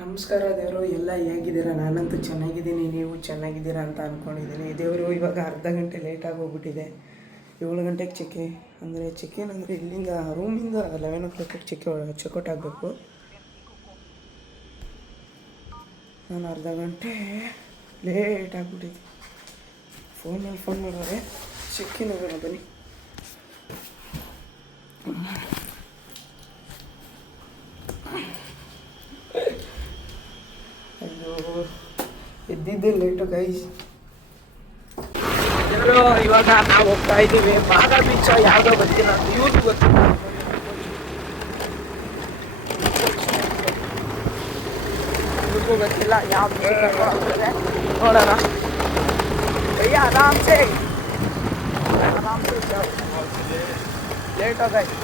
ನಮಸ್ಕಾರ ದೇವರು, ಎಲ್ಲ ಹೇಗಿದ್ದೀರಾ? ನಾನಂತೂ ಚೆನ್ನಾಗಿದ್ದೀನಿ, ನೀವು ಚೆನ್ನಾಗಿದ್ದೀರಾ ಅಂತ ಅಂದ್ಕೊಂಡಿದ್ದೀನಿ. ದೇವರು ಇವಾಗ ಅರ್ಧ ಗಂಟೆ ಲೇಟಾಗಿ ಹೋಗ್ಬಿಟ್ಟಿದೆ. 7 ಗಂಟೆಗೆ ಚೆಕ್-ಇನ್ ಅಂದರೆ ಇಲ್ಲಿಂದ ರೂಮಿಂದ 11 o'clock ಚೆಕ್ಔಟ್ ಆಗಬೇಕು. ನಾನು ಅರ್ಧ ಗಂಟೆ ಲೇಟ್ ಆಗಿಬಿಟ್ಟಿದ್ದೆ. ಫೋನ್ ಮಾಡೋರೆ, ಚೆಕ್-ಇನ್ ಹೋಗೋಣ ಬನ್ನಿ. ಅಯ್ಯೋ, ಎದ್ದಿದ್ದೆ ಲೇಟು ಗೈಸ್. ಇವಾಗ ನಾವು ಹೋಗ್ತಾ ಇದ್ದೀವಿ ಬಾಗ ಬೀಚ, ಯಾವುದೋ ಗೊತ್ತಿಲ್ಲ, ಇವ್ರಿಗೆ ಗೊತ್ತಿಲ್ಲ, ಇವ್ರಿಗೂ ಗೊತ್ತಿಲ್ಲ ಯಾವ್ದು ಆಗ್ತದೆ. ನೋಡೋಣ ಭಯ್ಯ, ಆರಾಮ್ಸೆ ಲೇಟ್ ಹೋಗಾಯ್ತು.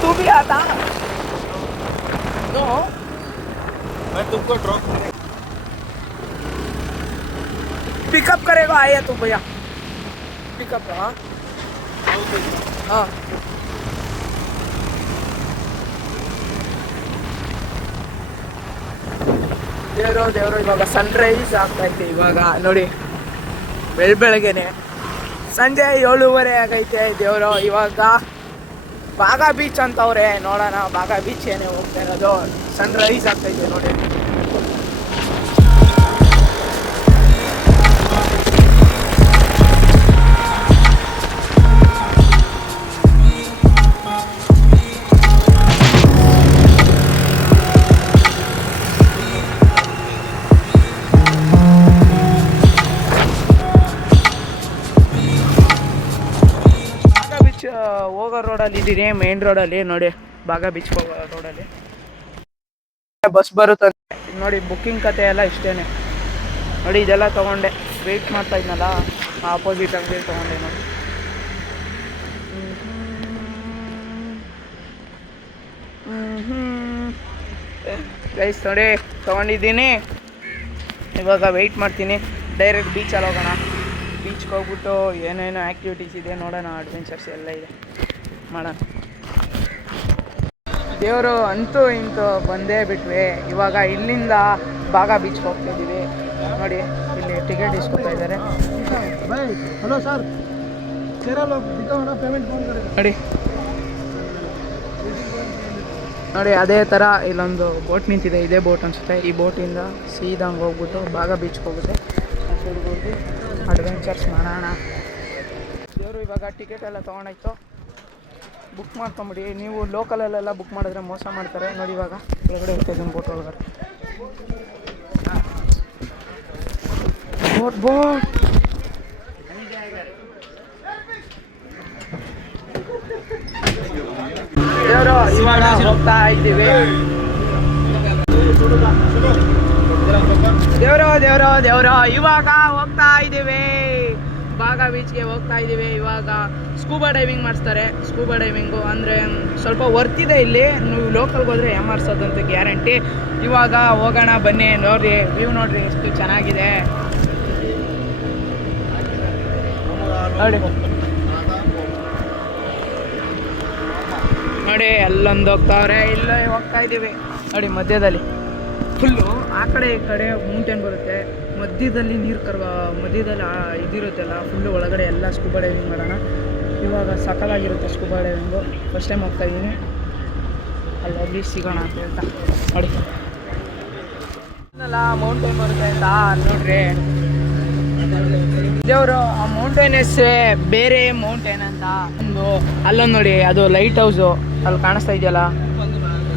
तू भी आता? नो, मैं तुमको ड्रॉप पिकअप करेगा आया तू भैया, पिकअप. हाँ हाँ, ದೇವರು ಇವಾಗ ಸನ್ರೈಸ್ ಆಗ್ತೈತೆ. ಇವಾಗ ನೋಡಿ, ಬೆಳಗ್ಗೆನೆ ಸಂಜೆ 7:30 ಆಗೈತೆ. ದೇವರು ಇವಾಗ ಬಾಗ ಬೀಚ್ ಅಂತವ್ರೆ, ನೋಡೋಣ ಬಾಗ ಬೀಚ್ ಏನೇ ಹೋಗ್ತಾ ಇರೋದು. ಸನ್ರೈಸ್ ಆಗ್ತೈತೆ ನೋಡಿ. ಹೋಗೋ ರೋಡಲ್ಲಿ ಇದ್ದೀನಿ, ಮೇನ್ ರೋಡಲ್ಲಿ ನೋಡಿ. ಬಾಗ ಬೀಚ್ ಹೋಗೋ ರೋಡಲ್ಲಿ ಬಸ್ ಬರುತ್ತೆ ನೋಡಿ. ಬುಕ್ಕಿಂಗ್ ಕತೆ ಎಲ್ಲ ಇಷ್ಟೇನೆ ನೋಡಿ. ಇದೆಲ್ಲ ತೊಗೊಂಡೆ, ವೆಯ್ಟ್ ಮಾಡ್ತಾ ಇದ್ನಲ್ಲ, ಆಪೋಸಿಟ್ ಅಂಗಡಿ ತೊಗೊಂಡೆ ನೋಡಿ. ಗೈಸ್ ನೋಡಿ, ತೊಗೊಂಡಿದ್ದೀನಿ. ಇವಾಗ ವೆಯ್ಟ್ ಮಾಡ್ತೀನಿ, ಡೈರೆಕ್ಟ್ ಬೀಚಲ್ಲಿ ಹೋಗೋಣ. ಬೀಚ್ಗೆ ಹೋಗ್ಬಿಟ್ಟು ಏನೇನೋ ಆ್ಯಕ್ಟಿವಿಟೀಸ್ ಇದೆ ನೋಡೋಣ, ಅಡ್ವೆಂಚರ್ಸ್ ಎಲ್ಲ ಇದೆ, ಮಾಡೋಣ. ದೇವರು ಅಂತೂ ಇಂತೂ ಬಂದೇ ಬಿಟ್ವಿ. ಇವಾಗ ಇಲ್ಲಿಂದ ಬಾಗ ಬೀಚ್ಗೆ ಹೋಗ್ತಾಯಿದ್ದೀವಿ ನೋಡಿ. ಇಲ್ಲಿ ಟಿಕೆಟ್ ಇಸ್ಕೊತಾ ಇದ್ದಾರೆ हेलो सर, तेरा लोग दिखाओ पेमेंट फोन ನೋಡಿ. ನೋಡಿ ಅದೇ ಥರ ಇಲ್ಲೊಂದು ಬೋಟ್ ನಿಂತಿದೆ, ಇದೇ ಬೋಟ್ ಅನಿಸುತ್ತೆ. ಈ ಬೋಟಿಂದ ಸೀದಾ ಹಂಗೆ ಹೋಗ್ಬಿಟ್ಟು ಬಾಗ ಬೀಚ್ಗೆ ಹೋಗುತ್ತೆ. ಆ ಸೈಡ್ಗೆ ಹೋಗಿ ಅಡ್ವೆಂಚರ್ಸ್ ಮಾಡೋಣ. ದೇವರು ಇವಾಗ ಟಿಕೆಟ್ ಎಲ್ಲ ತೊಗೊಂಡಾಯ್ತು, ಬುಕ್ ಮಾಡ್ಕೊಂಬಿಡಿ. ನೀವು ಲೋಕಲಲ್ಲೆಲ್ಲ ಬುಕ್ ಮಾಡಿದ್ರೆ ಮೋಸ ಮಾಡ್ತಾರೆ ನೋಡಿ. ಇವಾಗ ಒಳಗಡೆ ಹೋಗ್ತಾಯಿದ್ದೀನಿ, ಬೋಟ್ ಒಳಗಡೆ. ಬೋಟ್ ದೇವರು ಇವಾಗ ಹೋಗ್ತಾ ಇದ್ದೀವಿ. ದೇವರು ಇವಾಗ ಹೋಗ್ತಾ ಇದ್ದೀವಿ, ಬಾಗ ಬೀಚ್ಗೆ ಹೋಗ್ತಾ ಇದ್ದೀವಿ. ಇವಾಗ ಸ್ಕೂಬಾ ಡೈವಿಂಗ್ ಮಾಡಿಸ್ತಾರೆ. ಸ್ಕೂಬಾ ಡೈವಿಂಗು ಅಂದರೆ ಸ್ವಲ್ಪ ವರ್ತಿದೆ. ಇಲ್ಲಿ ನೀವು ಲೋಕಲ್ಗೆ ಹೋದರೆ ಏಮಾರ್ಸೋದಂತ ಗ್ಯಾರಂಟಿ. ಇವಾಗ ಹೋಗೋಣ ಬನ್ನಿ, ನೋಡ್ರಿ ವ್ಯೂ ನೋಡ್ರಿ ಎಷ್ಟು ಚೆನ್ನಾಗಿದೆ ನೋಡಿ. ನೋಡಿ ಅಲ್ಲೊಂದು ಹೋಗ್ತಾವ್ರೆ, ಇಲ್ಲೇ ಹೋಗ್ತಾ ಇದ್ದೀವಿ ನೋಡಿ. ಮಧ್ಯದಲ್ಲಿ ಫುಲ್ಲು ಆ ಕಡೆ ಈ ಕಡೆ ಮೌಂಟೇನ್ ಬರುತ್ತೆ, ಮಧ್ಯದಲ್ಲಿ ನೀರು ಮಧ್ಯದಲ್ಲಿ ಇದಿರುತ್ತಲ್ಲ, ಫುಲ್ಲು ಒಳಗಡೆ ಎಲ್ಲ ಸ್ಕೂಬಾ ಡೈವಿಂಗ್ ಮಾಡೋಣ. ಇವಾಗ ಸಕಲಾಗಿರುತ್ತೆ ಸ್ಕೂಬಾ ಡೈವಿಂಗು. ಫಸ್ಟ್ ಟೈಮ್ ಹೋಗ್ತಾಯಿದ್ದೀನಿ, ಅಲ್ಲೋಗಿ ಸಿಗೋಣ ಅಂತ ಹೇಳ್ತಾ ನೋಡಿ ಮೌಂಟೇನ್ ಬರುತ್ತೆ ಅಂತ ನೋಡ್ರಿ ದೇವರು ಆ ಮೌಂಟೇನ್ ಹೆಸರೇ ಬೇರೆ ಮೌಂಟೇನ್ ಅಂತ ಒಂದು ಅಲ್ಲೊಂದು ನೋಡಿ ಅದು ಲೈಟ್ ಹೌಸು ಅಲ್ಲಿ ಕಾಣಿಸ್ತಾ ಇದೆಯಲ್ಲ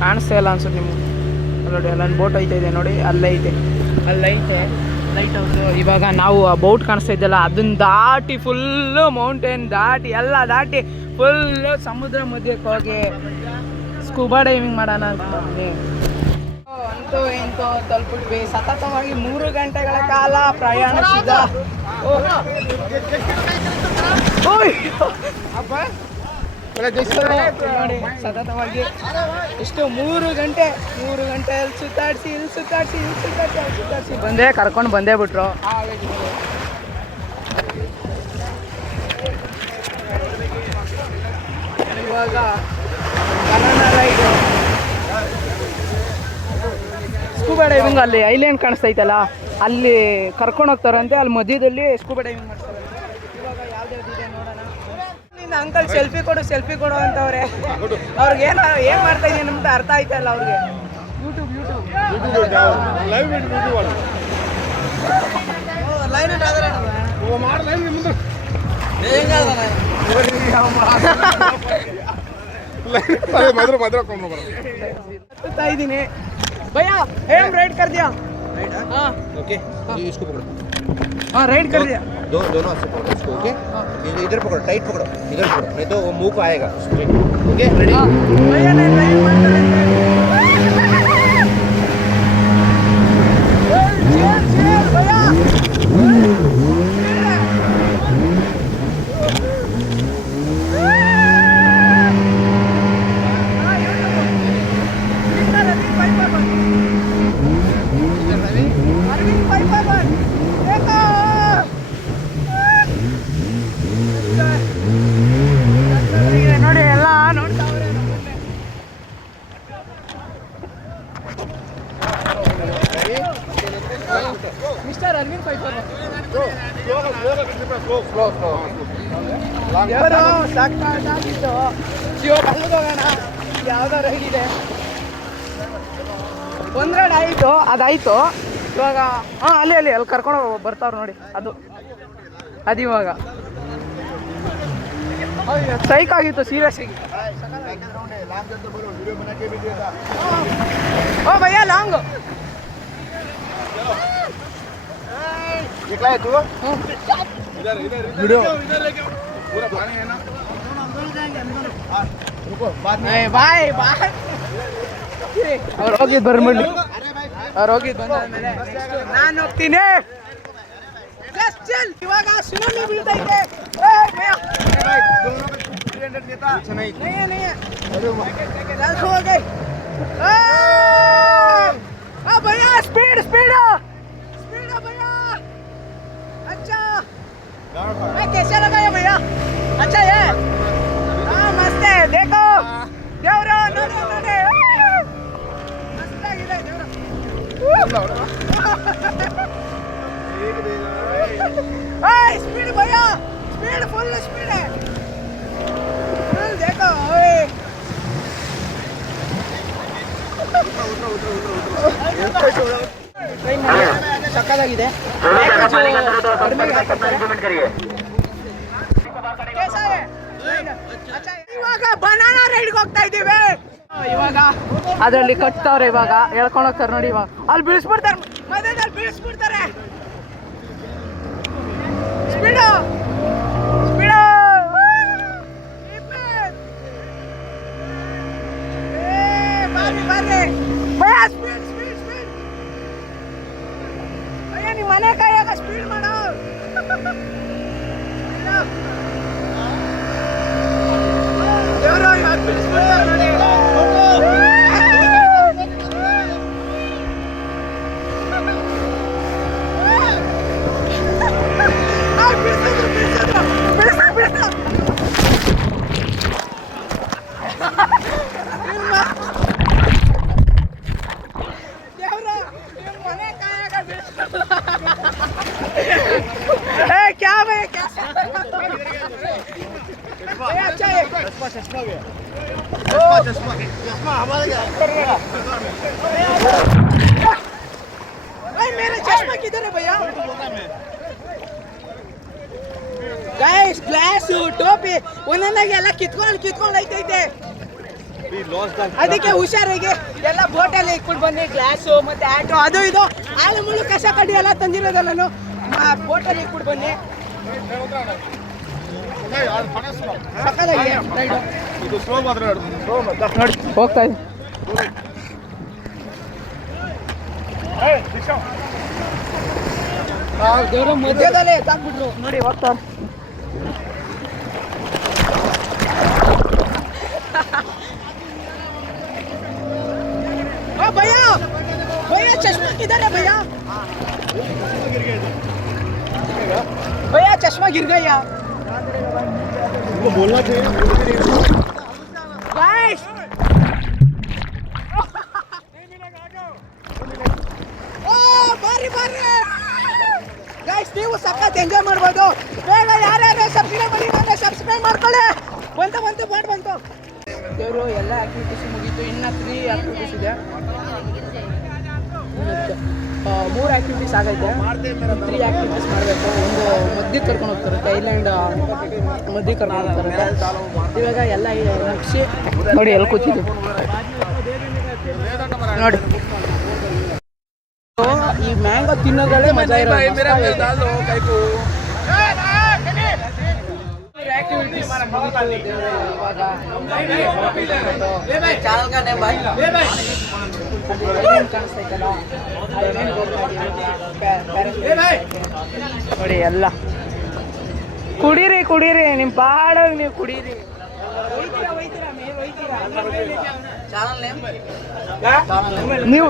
ಕಾಣಿಸ್ತಾ ಇಲ್ಲ ಅನ್ಸುತ್ತೆ ನಿಮ್ಗೆ ನೋಡಿ ಅಲ್ಲೊಂದು ಬೋಟ್ ಐತೆ ನೋಡಿ ಅಲ್ಲೈತೆ ಅಲ್ಲೈತೆ ಲೈಟ್ ಹೌಸು ಇವಾಗ ನಾವು ಆ ಬೋಟ್ ಕಾಣಿಸ್ತಾ ಇದೆಯಲ್ಲ ಅದನ್ನ ದಾಟಿ ಫುಲ್ಲು ಮೌಂಟೇನ್ ದಾಟಿ ಎಲ್ಲ ದಾಟಿ ಫುಲ್ಲು ಸಮುದ್ರ ಮಧ್ಯಕ್ಕೆ ಹೋಗಿ ಸ್ಕೂಬಾ ಡೈವಿಂಗ್ ಮಾಡೋಣ ಅಂತ ಅಂತೂ ಇಂತೂ ತಲುಪಿದ್ವಿ ಸತತವಾಗಿ 3 ಗಂಟೆಗಳ ಕಾಲ ಪ್ರಯಾಣಿಸಿದ ನೋಡಿ ಸತತವಾಗಿ ಎಷ್ಟು 3 ಗಂಟೆ ಅಲ್ಲಿ ಸುತ್ತಾಡಿಸಿ ಇಲ್ಲಿ ಸುತ್ತಾಡಿಸಿ ಬಂದೆ ಕರ್ಕೊಂಡು ಬಂದೇ ಬಿಟ್ರು ಇವಾಗ ಬನಾನಾ ರೈಡ್ ಸ್ಕೂಬಾ ಡೈವಿಂಗ್ ಅಲ್ಲಿ ಐಲ್ಯಾಂಡ್ ಕಾಣಿಸ್ತೈತಲ್ಲ ಅಲ್ಲಿ ಕರ್ಕೊಂಡು ಹೋಗ್ತಾರಂತೆ ಅಲ್ಲಿ ಮಧ್ಯದಲ್ಲಿ ಸ್ಕೂಬಾ ಡೈವಿಂಗ್ ಮಾಡ್ತಾರೆ ಇವಾಗ ಯಾವ್ದಾವ್ದಿದೆ ನೋಡೋಣ ನಿನ್ನ ಅಂಕಲ್ ಸೆಲ್ಫಿ ಕೊಡು ಅಂತವ್ರೆ ಅವ್ರಿಗೆ ಏನು ಮಾಡ್ತಾ ಇದೀನಿ ಅಂತ ಅರ್ಥ ಆಯ್ತಲ್ಲ ಅವ್ರಿಗೆ ಯೂಟ್ಯೂಬ್ ಇದ್ದೀನಿ भैया हम राइड कर दिया हाँ ओके इसको पकड़ो हाँ राइड कर दिया दोनों हाथ से पकड़ो इसको ओके इधर पकड़ो टाइट पकड़ो इधर पकड़ो नहीं तो वो मुंह को आएगा ओके रेडी भैया नहीं ड्राइव मत भैया ನೋಡಿ ಎಲ್ಲ ನೋಡ್ತಾವ್ರೆ ಮಿಸ್ಟರ್ ಅರವಿಂದ್ ಪೈಪರ್ ಯಾರು ಸಾಕಾಗಿತ್ತು ಇವಾಗ ಅಲ್ಲಿಗೆ ಹೋಗೋಣ ಯಾವ್ದಾರು ಹೇಗಿದೆ ಒಂದ್ರಡ್ ಆಯಿತು ಅದಾಯಿತು ಇವಾಗ ಹಾಂ ಅಲ್ಲಿ ಕರ್ಕೊಂಡು ಬರ್ತಾವ್ರು ನೋಡಿ ಅದು ಇವಾಗ ಸೈಕ್ ಆಗಿತ್ತು ಸೀರಿಯಸ್ ಆಗಿ ಓ ಭಯ್ಯ ಲಾಂಗ್ निकला है तू वीडियो पूरा पानी है ना रुको बाद में ಬಾಯ್ ಅವ್ರು ಹೋಗಿದ್ದು ಬರ್ಬಿಡ್ಲಿ ಅವ್ರು ಹೋಗಿದ್ದು ಬಂದಾದ್ಮೇಲೆ ನಾನು ಹೋಗ್ತೀನಿ ಇವಾಗ ಸುನಾಮಿ ಬೀಳ್ತೈತೆ भैया स्पीड भैया अच्छा कैसा लगा ये भैया अच्छा है हाँ मस्त है देखो देवरा मस्त आಗಿದೆ स्पीड भैया स्पीड फुल स्पीड है फुल देखो ಸಕ್ಕದಾಗಿದೆ ಇವಾಗ ಬನಾನಾ ರೈಡ್ಗೆ ಹೋಗ್ತಾ ಇದ್ದೀವಿ ಇವಾಗ ಅದರಲ್ಲಿ ಕಟ್ತಾವ್ರೆ ಇವಾಗ ಹೇಳ್ಕೊಂಡು ಹೋಗ್ತಾರೆ ನೋಡಿ ಇವಾಗ ಅಲ್ಲಿ ಬೀಳಿಸ್ಬಿಡ್ತಾರೆ ಮಧ್ಯದಲ್ಲಿ ಬೀಳಿಸ್ಬಿಡ್ತಾರೆ ಸ್ಪೀಡು ಸ್ಪೀಡು ಬರ್ರಿ ಭಯ ಸ್ಪೀಡ್ ಭಯ ನಿಮ್ಮ ಮನೆ ಕಾಯಾಗ ಸ್ಪೀಡ್ ಮಾಡು ದೇವ್ರು ಇವಾಗ ಬೀಳಿಸ್ಬಿಡ್ತಾರೆ ನೋಡಿ मेरा चश्मा किधर है भैया? गाइस ग्लास ಟೋಪಿ ಒಂದೊಂದಾಗಿ ಎಲ್ಲ ಕಿತ್ಕೊಂಡು ಐತೈತೆ. ಅದಕ್ಕೆ ಹುಷಾರಾಗಿ ಎಲ್ಲ ಬೋಟಲ್ಲಿ ಇಟ್ಕೊಂಡು ಬನ್ನಿ. ಗ್ಲಾಸು ಮತ್ತೆ ಆಟೋ ಅದು ಇದು ಆಳು ಮುಳ್ಳು ಕಸ ಕಡ್ಡಿ ಎಲ್ಲ ತಂದಿರೋದು ನಾನು ಬೋಟಲ್ಲಿ ಇಟ್ಕೊಂಡು ಬನ್ನಿ. ಸಕ್ಕತ್ತಾಗಿ ನೋಡಿ ಹೋಗ್ತಾ ಇದ್ದೀನಿ. ದೇವ್ರ ಮಧ್ಯದಲ್ಲೇ ಎತ್ತಾಕ್ಬಿಟ್ರು ನೋಡಿ ಹೋಗ್ತಾ. भैया भैया चश्मा किधर है भैया? भैया चश्मा गिर गया. बोलना चाहिए. गाइस ಬಾರಿ ಗೈಸ್ ನೀವು ಸಖತ್ ಎಂಜಾಯ್ ಮಾಡ್ಬೋದು. ಬೇಗ ಯಾರ್ಯಾರು ಸಬ್ಸ್ಕ್ರೈಬ್ ಮಾಡ್ಕೊಳ್ಳಿ. ಬಂತು ದೇವರು ಎಲ್ಲ ಆಕ್ಟಿವಿಟೀಸ್ ಮುಗೀತು. ಇನ್ನು 3 ಆಕ್ಟಿವಿಟೀಸ್ ಇದೆ. 3 ಆಕ್ಟಿವಿಟೀಸ್ ಆಗೈತೆ. 3 ಆಕ್ಟಿವಿಟೀಸ್ ಮಾಡಬೇಕು. ಒಂದು ಮದ್ದಿಗೆ ಕರ್ಕೊಂಡು ಹೋಗ್ತಾರಂತೆ, ಐಲ್ಯಾಂಡ್ ಮದ್ದಿಗೆ ಕರ್ಕೊಂಡು ಹೋಗ್ತಾರಂತೆ. ಇವಾಗ ಎಲ್ಲ ಮುಗಿಸಿ ನೋಡಿ ಎಲ್ಲಿ ಕೂತಿದ್ವಿ ನೋಡಿ. ಈ ಮ್ಯಾಂಗೋ ತಿನ್ನೋಗಳೇ ಮಜಾ ಇರೋದು. ನೋಡಿ ಎಲ್ಲ ಕುಡೀರಿ ನಿಮ್ ಪಾಡೋಗಿ ನೀವು ಕುಡೀರಿ. ನೀವು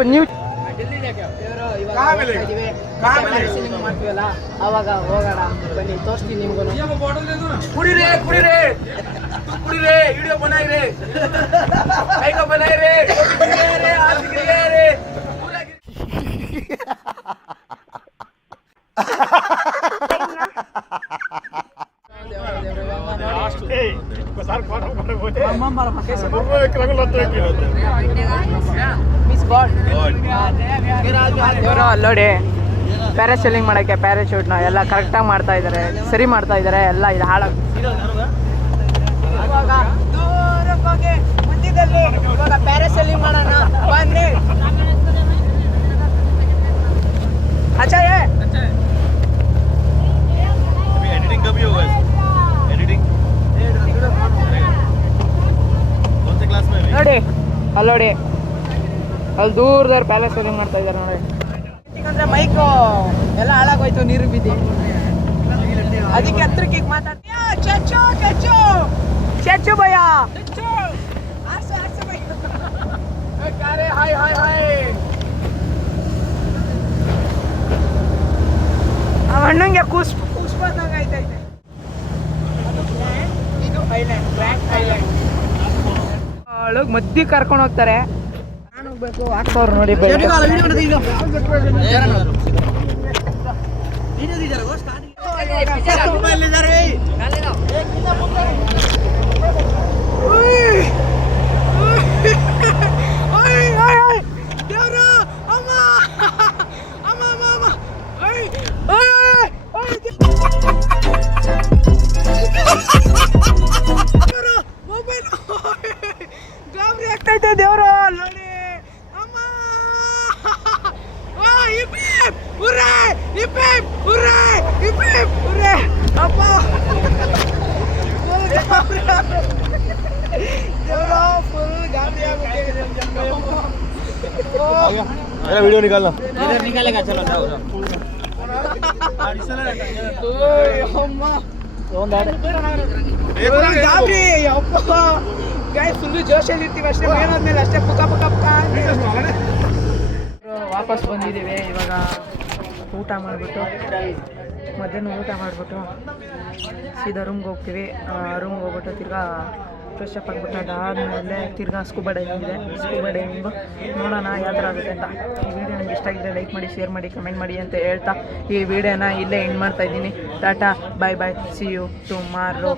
ಮಾಡ್ತೀವಲ್ಲ ಅವಾಗ ಹೋಗೋಣ ಬನ್ನಿ, ತೋರಿಸ್ತೀನಿ ನಿಮ್ಗೂ. ಕುಡೀರಿ ವಿಡಿಯೋ ಬನಾಯಿರಿ ಅಲ್ಲೋಡಿ ಪ್ಯಾರಾಸೈಲಿಂಗ್ ಮಾಡೋಕ್ಕೆ ಪ್ಯಾರಾಶೂಟ್ನ ಎಲ್ಲ ಕರೆಕ್ಟಾಗಿ ಮಾಡ್ತಾ ಇದ್ದಾರೆ, ಸರಿ ಮಾಡ್ತಾ ಇದ್ದಾರೆ. ಎಲ್ಲ ಇದು ಹಾಳಾಗ ದೂರಕ್ಕೆ ಹೋಗಿ ಮಧ್ಯದಲ್ಲಿ ಇವಾಗ ಪ್ಯಾರಾಸೈಲಿಂಗ್ ಮಾಡೋಣ ಬನ್ನಿ. अच्छा है एडिटिंग कभी होगा? एडिटिंग कौन से क्लास में? ನೋಡಿ ಅಲ್ಲೋಡಿ ಅಲ್ಲಿ ದೂರದವ್ರು ಪ್ಯಾರಾಸೈಲಿಂಗ್ ಮಾಡ್ತಾ ಇದ್ದಾರೆ ನೋಡಿ. ಯಾಕಂದ್ರೆ ಮೈಕು ಎಲ್ಲ ಹಾಳಾಗೋಯ್ತು ನೀರು ಬಿದ್ದು. ಅದಕ್ಕೆ ಹತ್ರಕ್ಕೆ ಮಾತಾಡ್ತೀಯ. ಚಚ್ಚು ಭಯ ಹಾಯ್ ಅಣ್ಣಂಗೆ ಕೂಸ್ಬಂದಂಗೆ ಐತೈತೆ. ಇದು ಐಲ್ಯಾಂಡ್, ಬ್ಲ್ಯಾಕ್ ಐಲ್ಯಾಂಡ್. ಅವಳಿಗೆ ಮದ್ದಿ ಕರ್ಕೊಂಡು ಹೋಗ್ತಾರೆ. ನಾನು ಹೋಗ್ಬೇಕು ಹಾಕ್ತವ್ರು ನೋಡಿ. ದೇವ್ರು ಅಮ್ಮ ಮೊಬೈಲ್ ಗಾಬರಿ ಆಗ್ತೈತೆ. ದೇವ್ರು ನೋಡಿ ಅಮ್ಮ ಅಪ್ಪ ದೇವ್ರು ಫುಲ್ ಗಾಬರಿ ಆಗುತ್ತೆ. मेरा वीडियो निकालना. इधर निकालेगा चलो जाओ ಗಾಬರಿ ಅಪ್ಪ ಗಾಯ ಫುಲ್ಲು ಜೋಶಲ್ಲಿ ಇರ್ತೀವಿ ಅಷ್ಟೇ. ಮೇಲಾದ್ಮೇಲೆ ಅಷ್ಟೇ ಪುಕ್ಕ ವಾಪಸ್ ಬಂದಿದ್ದೀವಿ. ಇವಾಗ ಊಟ ಮಾಡಿಬಿಟ್ಟು ಮಧ್ಯಾಹ್ನ ಊಟ ಮಾಡಿಬಿಟ್ಟು ಸೀದಾ ರೂಮ್ಗೆ ಹೋಗ್ತೀವಿ. ರೂಮ್ಗೆ ಹೋಗ್ಬಿಟ್ಟು ತಿರ್ಗಾ ಫ್ರೆಶ್ ಅಪ್ ಆಗಿಬಿಟ್ಟು ಅದಾದಮೇಲೆ ತಿರ್ಗಾ ಸ್ಕೂಬಾ ಡೈವಿಂಗು ನೋಡೋಣ ಯಾವ ಥರ ಆಗುತ್ತೆ ಅಂತ. ಈ ವಿಡಿಯೋ ನನಗೆ ಇಷ್ಟ ಆಗಿದ್ರೆ ಲೈಕ್ ಮಾಡಿ, ಶೇರ್ ಮಾಡಿ, ಕಮೆಂಟ್ ಮಾಡಿ ಅಂತ ಹೇಳ್ತಾ ಈ ವಿಡಿಯೋನ ಇಲ್ಲೇ ಎಂಡ್ ಮಾಡ್ತಾ ಇದ್ದೀನಿ. Tata bye bye, see you tomorrow.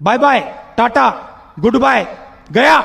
Bye bye. Tata goodbye गया।